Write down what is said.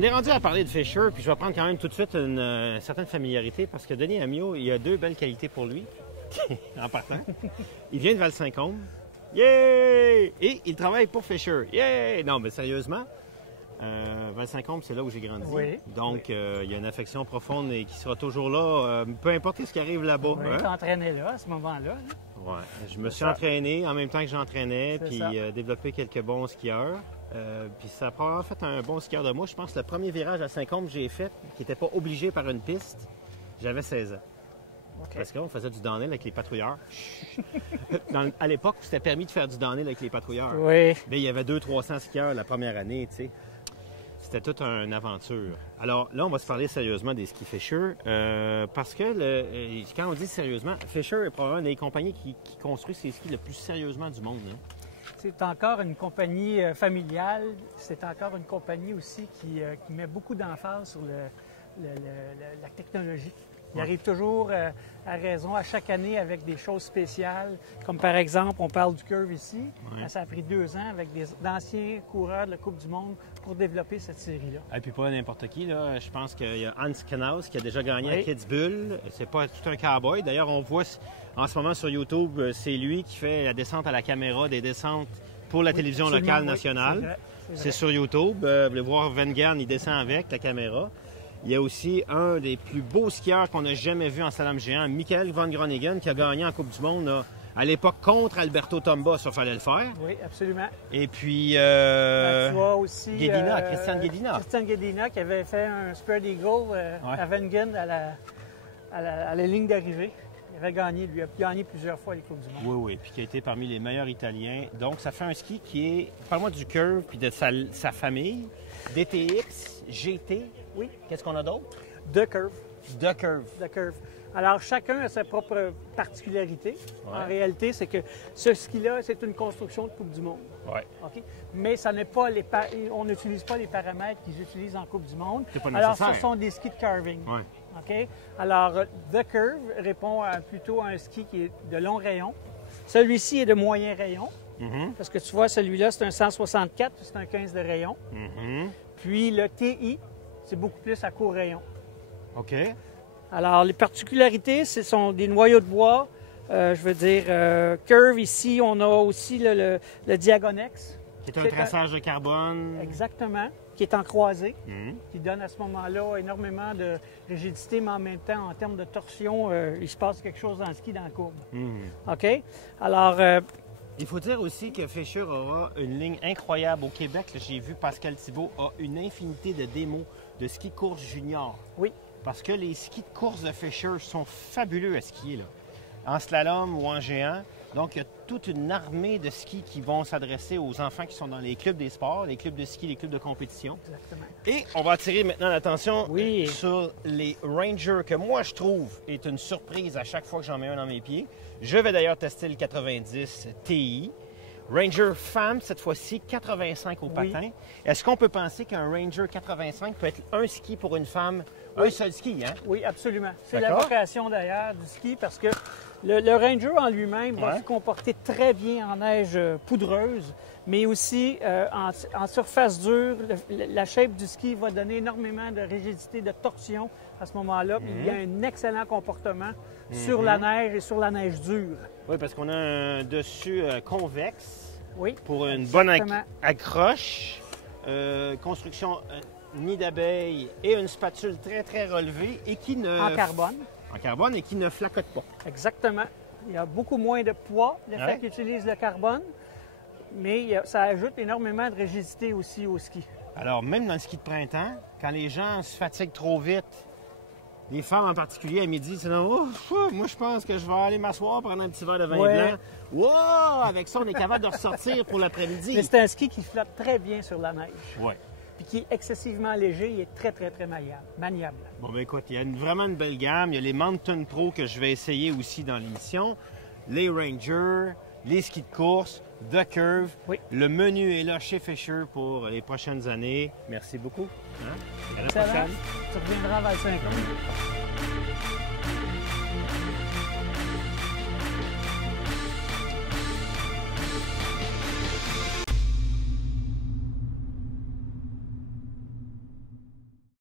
On est rendu à parler de Fisher, puis je vais prendre quand même tout de suite une certaine familiarité parce que Denis Amiot, il a deux belles qualités pour lui, en partant. Il vient de Val-Saint-Côme. Yeah! Et il travaille pour Fisher. Yeah! Non, mais sérieusement, Val-Saint-Côme, c'est là où j'ai grandi. Oui. Donc, il y a une affection profonde et qui sera toujours là, peu importe ce qui arrive là-bas. Oui, Hein? tu t'entraînais là, à ce moment-là. Hein? Ouais. Je me suis entraîné en même temps que j'entraînais, C'est puis ça. développé quelques bons skieurs. Puis ça a probablement fait un bon skieur de moi. Je pense que le premier virage à Saint-Côme que j'ai fait, qui n'était pas obligé par une piste, j'avais 16 ans. OK. Parce qu'on faisait du downhill avec les patrouilleurs. À l'époque, c'était permis de faire du downhill avec les patrouilleurs. Oui. Mais il y avait 200-300 skieurs la première année, tu sais. C'était toute une aventure. Alors là, on va se parler sérieusement des skis Fisher. Parce que quand on dit sérieusement, Fisher est probablement une des compagnies qui construit ses skis le plus sérieusement du monde. Hein. C'est encore une compagnie familiale. C'est encore une compagnie aussi qui met beaucoup d'emphase sur la technologie. Il arrive toujours à raison à chaque année avec des choses spéciales. Comme par exemple, on parle du Curve ici. Ouais. Ça a pris 2 ans avec d'anciens coureurs de la Coupe du Monde pour développer cette série-là. Et puis pas n'importe qui, là. Je pense qu'il y a Hans Knaus qui a déjà gagné à Oui. Kitzbühel. C'est pas tout un cowboy. D'ailleurs, on voit en ce moment sur YouTube, c'est lui qui fait la descente à la caméra des descentes pour la télévision Absolument, locale oui, nationale. c'est vrai, c'est C'est vrai. sur YouTube. Vous voulez voir Wengan, il descend avec la caméra. Il y a aussi un des plus beaux skieurs qu'on a jamais vu en slalom géant, Michael van Groningen, qui a gagné en Coupe du Monde là, à l'époque contre Alberto Tomba, ça fallait le faire. Oui, absolument. Et puis Tu vois aussi Guedina, Christian Guedina. Christian Guedina qui avait fait un spread eagle à Wengen à la ligne d'arrivée. Il avait gagné, lui a gagné plusieurs fois les Coupes du Monde. Oui, oui, puis qui a été parmi les meilleurs Italiens. Donc, ça fait un ski qui est, parle-moi du Curve puis de sa famille, DTX, GT. Oui. Qu'est-ce qu'on a d'autre? The Curve. The Curve. The Curve. Alors, chacun a sa propre particularité. Ouais. En réalité, c'est que ce ski-là, c'est une construction de Coupe du Monde. Oui. OK? Mais ça n'est pas on n'utilise pas les paramètres qu'ils utilisent en Coupe du Monde. C'est pas Alors, nécessaire. ce sont des skis de carving. Ouais. OK? Alors, The Curve répond plutôt à un ski qui est de long rayon. Celui-ci est de moyen rayon. Mhm. Parce que tu vois, celui-là, c'est un 164, c'est un 15 de rayon. Mhm. Puis le TI, c'est beaucoup plus à court rayon. OK. Alors, les particularités, ce sont des noyaux de bois. Je veux dire, Curve, ici, on a aussi le Diagonex. Qui est un C'est traçage de carbone. Exactement, qui est en croisée, Mhm. qui donne à ce moment-là énormément de rigidité, mais en même temps, en termes de torsion, il se passe quelque chose dans le ski, dans la courbe. Mhm. OK? Alors, Il faut dire aussi que Fisher aura une ligne incroyable au Québec. Là, j'ai vu Pascal Thibault a une infinité de démos de ski course junior. oui, Parce que les skis de course de Fisher sont fabuleux à skier, là. En slalom ou en géant. Donc, il y a toute une armée de skis qui vont s'adresser aux enfants qui sont dans les clubs des sports, les clubs de ski, les clubs de compétition. exactement. Et on va attirer maintenant l'attention Oui. sur les Rangers, que moi, je trouve est une surprise à chaque fois que j'en mets un dans mes pieds. Je vais d'ailleurs tester le 90 TI. Ranger femme, cette fois-ci, 85 au Oui. patin. Est-ce qu'on peut penser qu'un Ranger 85 peut être un ski pour une femme, un seul ski, hein? Oui, absolument. C'est la D'accord. vocation d'ailleurs du ski parce que le Ranger en lui-même va Ouais. se comporter très bien en neige poudreuse, mais aussi en surface dure. La shape du ski va donner énormément de rigidité, de torsion à ce moment-là. Puis il y a un excellent comportement sur la neige et sur la neige dure. Oui, parce qu'on a un dessus convexe Oui. pour une bonne Exactement. accroche, construction nid d'abeille et une spatule très, très relevée et qui ne... En carbone. En carbone et qui ne flacote pas. Exactement. Il y a beaucoup moins de poids, le Ouais. fait qu'il utilise le carbone, mais ça ajoute énormément de rigidité aussi au ski. Alors, même dans le ski de printemps, quand les gens se fatiguent trop vite, les femmes en particulier à midi, c'est là, oh, moi je pense que je vais aller m'asseoir, prendre un petit verre de vin Ouais. blanc. Wow! Avec ça, on est capable de ressortir pour Mais l'après-midi. c'est un ski qui flotte très bien sur la neige, Ouais. puis qui est excessivement léger et est très, très, très maniable. Bon, ben écoute, il y a vraiment une belle gamme. Il y a les Mountain Pro que je vais essayer aussi dans l'émission. Les Rangers, les skis de course, The Curve. Oui. Le menu est là chez Fisher pour les prochaines années. Merci beaucoup. Hein? À la Excellent. prochaine. Tu reviendras à Val-Saint-Côme.